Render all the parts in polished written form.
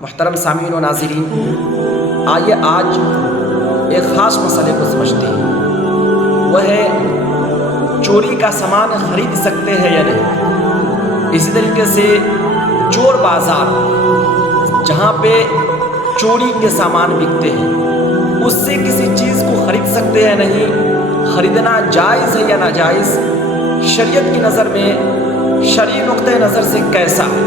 محترم سامعین و ناظرین، آئیے آج ایک خاص مسئلے کو سمجھتے ہیں، وہ ہے چوری کا سامان خرید سکتے ہیں یا نہیں۔ اسی طریقے سے چور بازار، جہاں پہ چوری کے سامان بکتے ہیں، اس سے کسی چیز کو خرید سکتے ہیں یا نہیں، خریدنا جائز ہے یا ناجائز، شریعت کی نظر میں شرعی نقطۂ نظر سے کیسا ہے،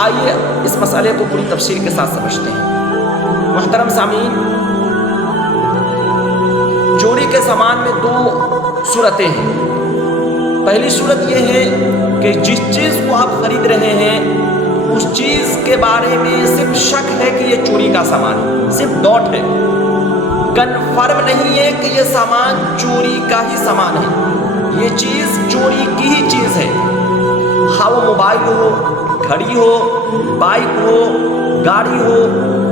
آئیے اس مسئلے کو پوری تفصیل کے ساتھ سمجھتے ہیں۔ محترم سامعین، چوری کے سامان میں دو صورتیں ہیں۔ پہلی صورت یہ ہے کہ جس چیز کو آپ خرید رہے ہیں اس چیز کے بارے میں صرف شک ہے کہ یہ چوری کا سامان ہے، صرف ڈاٹ ہے، کنفرم نہیں ہے کہ یہ سامان چوری کا ہی سامان ہے، یہ چیز چوری کی ہی چیز ہے، ہاں وہ موبائل ہو، گھڑی ہو، بائک ہو، گاڑی ہو،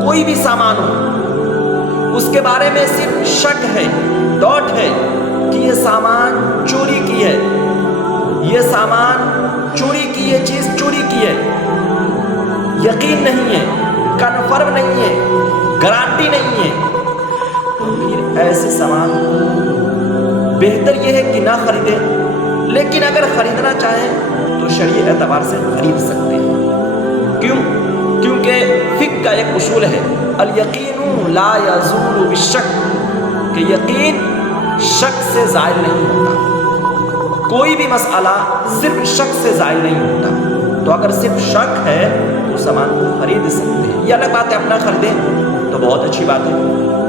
کوئی بھی سامان ہو، اس کے بارے میں صرف شک ہے، ڈاٹ ہے کہ یہ سامان چوری کی ہے، یہ سامان چوری کی، یہ چیز چوری کی ہے، یقین نہیں ہے، کنفرم نہیں ہے، گارنٹی نہیں ہے، تو پھر ایسے سامان کو بہتر یہ ہے کہ نہ خریدیں۔ لیکن اگر خریدنا چاہیں تو شرعی اعتبار سے خرید سکتے ہیں۔ کیوں؟ کیونکہ فقہ کا ایک اصول ہے، الیقین لا یزول بالشک، کہ یقین شک سے زائل نہیں ہوتا، کوئی بھی مسئلہ صرف شک سے زائل نہیں ہوتا، تو اگر صرف شک ہے تو سامان کو خرید سکتے ہیں۔ یہ الگ بات ہے، اپنا خریدیں تو بہت اچھی بات ہے،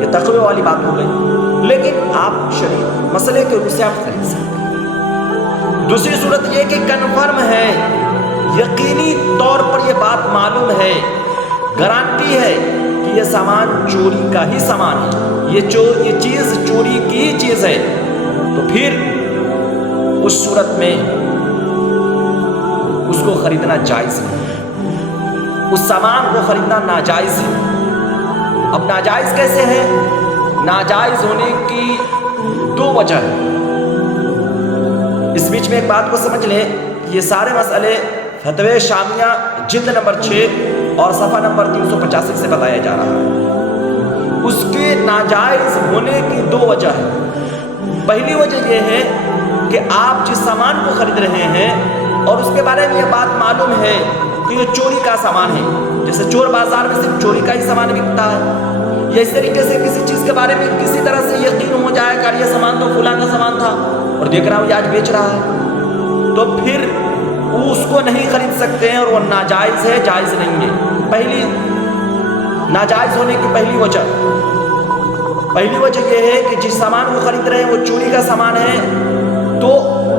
یہ تقوی والی بات ہو گئی، لیکن آپ شرعی مسئلے کے روپ سے آپ خرید سکتے ہیں۔ دوسری صورت یہ کہ کنفرم ہے، یقینی طور پر یہ بات معلوم ہے، گارنٹی ہے کہ یہ سامان چوری کا ہی سامان ہے، یہ چیز چوری کی ہی چیز ہے، تو پھر اس صورت میں اس کو خریدنا جائز ہے، اس سامان کو خریدنا ناجائز ہے۔ اب ناجائز کیسے ہے؟ ناجائز ہونے کی دو وجہ ہے۔ اس بیچ میں ایک بات کو سمجھ لیں، یہ سارے مسئلے فتوی شامیہ جلد نمبر 6 اور صفحہ نمبر 385 سے بتایا جا رہا ہے۔ اس کے ناجائز ہونے کی دو وجہ ہے۔ پہلی وجہ یہ ہے کہ آپ جس سامان کو خرید رہے ہیں اور اس کے بارے میں یہ بات معلوم ہے کہ یہ چوری کا سامان ہے، جیسے چور بازار میں صرف چوری کا ہی سامان بکتا ہے، یا اس طریقے سے کسی چیز کے بارے میں کسی طرح سے یقین ہو جائے کہ یہ سامان تو فلاں کا سامان تھا اور دیکھ رہا ہوں یہ آج بیچ رہا ہے، تو پھر اس کو نہیں خرید سکتے ہیں اور وہ ناجائز ہے، جائز نہیں ہے۔ پہلی ناجائز ہونے کی پہلی وجہ یہ ہے کہ جس سامان کو خرید رہے ہیں وہ چوری کا سامان ہے، تو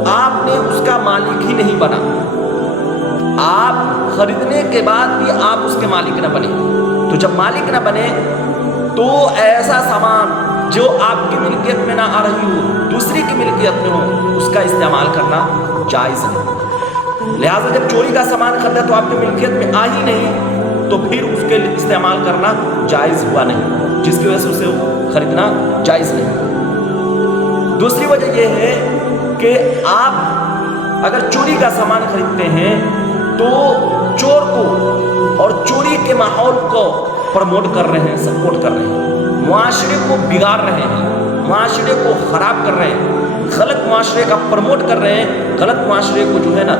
آپ نے اس کا مالک ہی نہیں بنا، آپ خریدنے کے بعد بھی آپ اس کے مالک نہ بنے، تو جب مالک نہ بنے تو ایسا سامان جو آپ کی ملکیت میں نہ آ رہی ہو، دوسری کی ملکیت میں ہو، اس کا استعمال کرنا جائز نہیں۔ لہٰذا جب چوری کا سامان خریدا تو آپ کی ملکیت میں آ ہی نہیں، تو پھر اس کے استعمال کرنا جائز ہوا نہیں، جس کی وجہ سے اسے خریدنا جائز نہیں۔ دوسری وجہ یہ ہے کہ آپ اگر چوری کا سامان خریدتے ہیں تو چور کو اور چوری کے ماحول کو پروموٹ کر رہے ہیں، سپورٹ کر رہے ہیں، معاشرے کو بگاڑ رہے ہیں، معاشرے کو خراب کر رہے ہیں، غلط معاشرے کا پروموٹ کر رہے ہیں، غلط معاشرے کو جو ہے نا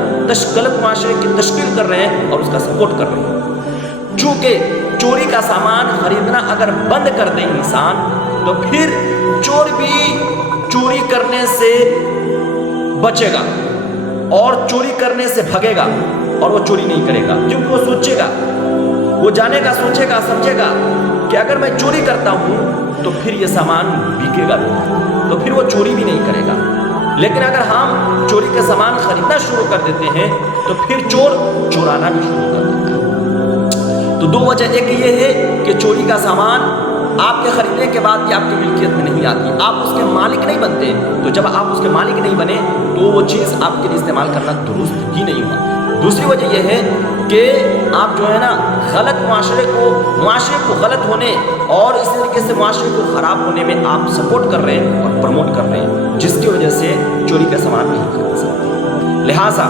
غلط معاشرے کی تشکیل کر رہے ہیں اور اس کا سپورٹ کر رہے ہیں۔ چونکہ چوری کا سامان خریدنا اگر بند کر دیں انسان تو پھر چور بھی چوری کرنے سے بچے گا اور چوری کرنے سے بھگے گا اور وہ چوری نہیں کرے گا، کیونکہ وہ سوچے گا، وہ جانے گا، سوچے گا، سمجھے گا کہ اگر میں چوری کرتا ہوں تو پھر یہ سامان بکے گا بھی، تو پھر وہ چوری بھی نہیں کرے گا۔ لیکن اگر ہم چوری کے سامان خریدنا شروع کر دیتے ہیں تو پھر چور چورانا بھی شروع کر دیتا ہے۔ تو دو وجہ، ایک یہ ہے کہ چوری کا سامان آپ کے خریدنے کے بعد یہ آپ کی ملکیت میں نہیں آتی، آپ اس کے مالک نہیں بنتے، تو جب آپ اس کے مالک نہیں بنے تو وہ چیز آپ کے لیے استعمال کرنا درست ہی نہیں ہوا۔ دوسری وجہ یہ ہے کہ آپ جو ہے نا غلط معاشرے کو غلط ہونے اور اس طریقے سے معاشرے کو خراب ہونے میں آپ سپورٹ کر رہے ہیں اور پروموٹ کر رہے ہیں، جس کی وجہ سے چوری کا سامان نہیں خرید سکتے۔ لہٰذا